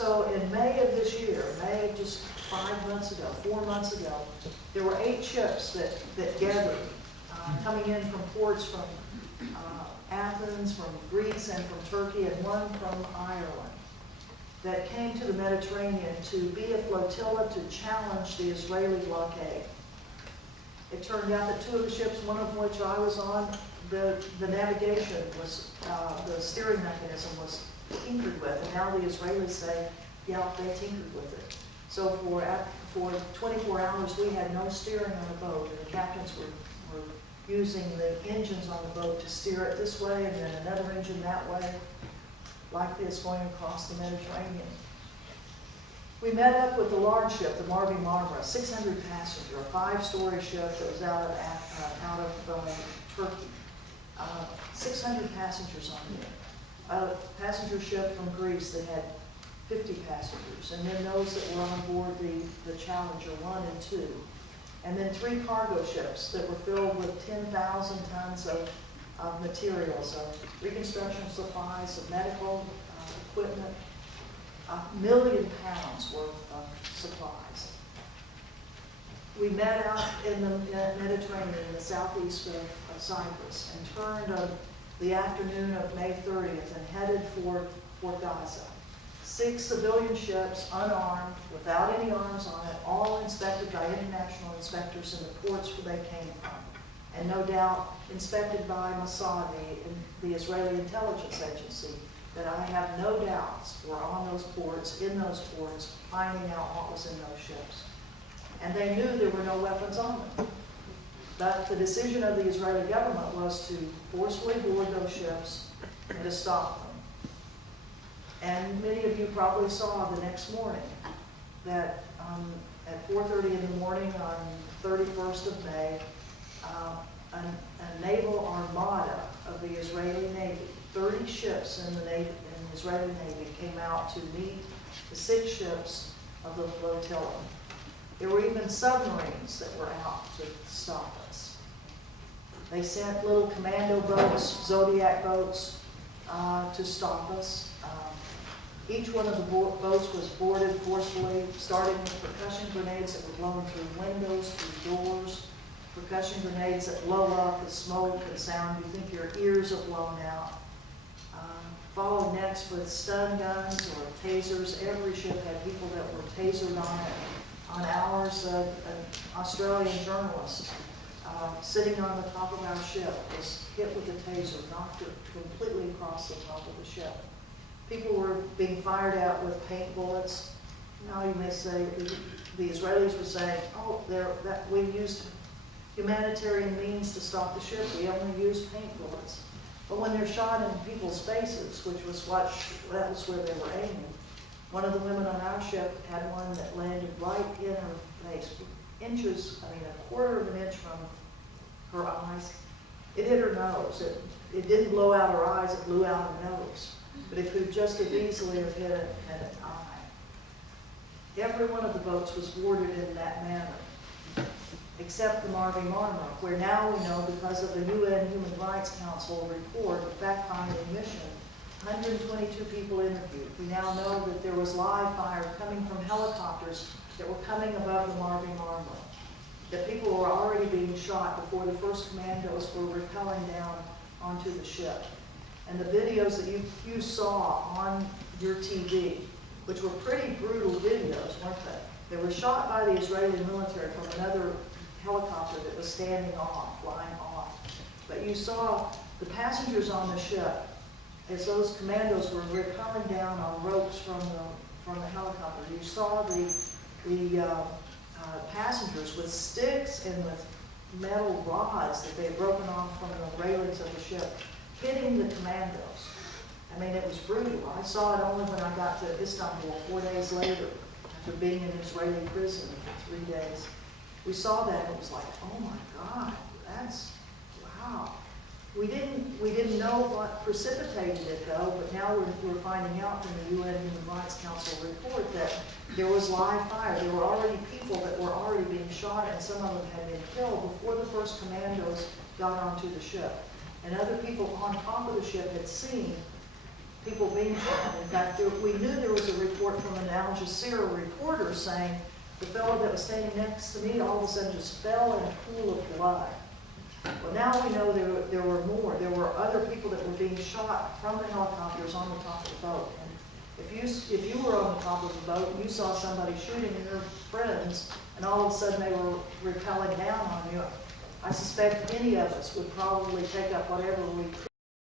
So in May of this year, May just 5 months ago, 4 months ago, there were 8 ships that gathered, coming in from ports from Athens, from Greece, and from Turkey, and one from Ireland, that came to the Mediterranean to be a flotilla to challenge the Israeli blockade. It turned out that 2 of the ships, one of which I was on, the navigation was, the steering mechanism was tinkered with, and now the Israelis say, yeah, they tinkered with it. So for 24 hours, we had no steering on the boat, and the captains were using the engines on the boat to steer it this way, and then another engine that way, like this, going across the Mediterranean. We met up with the large ship, the Marmara, 600 passenger, a 5-story ship that was out of Turkey. 600 passengers on it. A passenger ship from Greece that had 50 passengers, and then those that were on board the Challenger 1 and 2. And then 3 cargo ships that were filled with 10,000 tons of materials, of reconstruction supplies, of medical equipment, 1 million pounds worth of supplies. We met out in the Mediterranean in the southeast of Cyprus and turned on the afternoon of May 30th and headed for Gaza. 6 civilian ships, unarmed, without any arms on it, all inspected by international inspectors in the ports where they came from. And no doubt inspected by Mossad, the Israeli intelligence agency, that I have no doubts were on those ports, in those ports, finding out what was in those ships. And they knew there were no weapons on them. But the decision of the Israeli government was to forcefully board those ships and to stop them. And many of you probably saw the next morning that at 4:30 in the morning on 31st of May, a naval armada of the Israeli Navy, 30 ships in the Israeli Navy, came out to meet the 6 ships of the flotilla. There were even submarines that were out to stop us. They sent little commando boats, Zodiac boats, to stop us. Each one of the boats was boarded forcefully, starting with percussion grenades that were blown through windows, through doors, percussion grenades that blow up with smoke and sound. You think your ears are blown out. Followed next with stun guns or tasers. Every ship had people that were tasered on it. On ours, an Australian journalist sitting on the top of our ship was hit with a taser, knocked her completely across the top of the ship. People were being fired at with paint bullets. Now you may say, the Israelis were saying, oh, we used humanitarian means to stop the ship. We only used paint bullets. But when they're shot in people's faces, which was that was where they were aiming, one of the women on our ship had one that landed right in her face, a quarter of an inch from her eyes. It hit her nose. It didn't blow out her eyes, it blew out her nose. But it could just as easily have hit an eye. Every one of the boats was boarded in that manner, except the Marmara, where now we know, because of the UN Human Rights Council report, the fact-finding mission, 122 people interviewed. We now know that there was live fire coming from helicopters that were coming above the Marmara, that people were already being shot before the first commandos were rappelling down onto the ship. And the videos that you saw on your TV, which were pretty brutal videos, weren't they? They were shot by the Israeli military from another helicopter that was standing off, flying off. But you saw the passengers on the ship, as those commandos were rappelling down on ropes from the helicopter. You saw the passengers with sticks and with metal rods that they had broken off from the railings of the ship, hitting the commandos. I mean, it was brutal. I saw it only when I got to Istanbul 4 days later, after being in an Israeli prison for 3 days. We saw that and it was like, oh my God, that's, wow. We didn't know what precipitated it though, but now we're finding out from the UN Human Rights Council report that there was live fire. There were already people that were already being shot, and some of them had been killed before the first commandos got onto the ship. And other people on top of the ship had seen people being shot. In fact, we knew there was a report from an Al Jazeera reporter saying the fellow that was standing next to me all of a sudden just fell in a pool of blood. Well, now we know there were more. There were other people that were being shot from the helicopters on the top of the boat. And if you were on the top of the boat and you saw somebody shooting your friends, and all of a sudden they were rappelling down on you, I suspect any of us would probably take up whatever we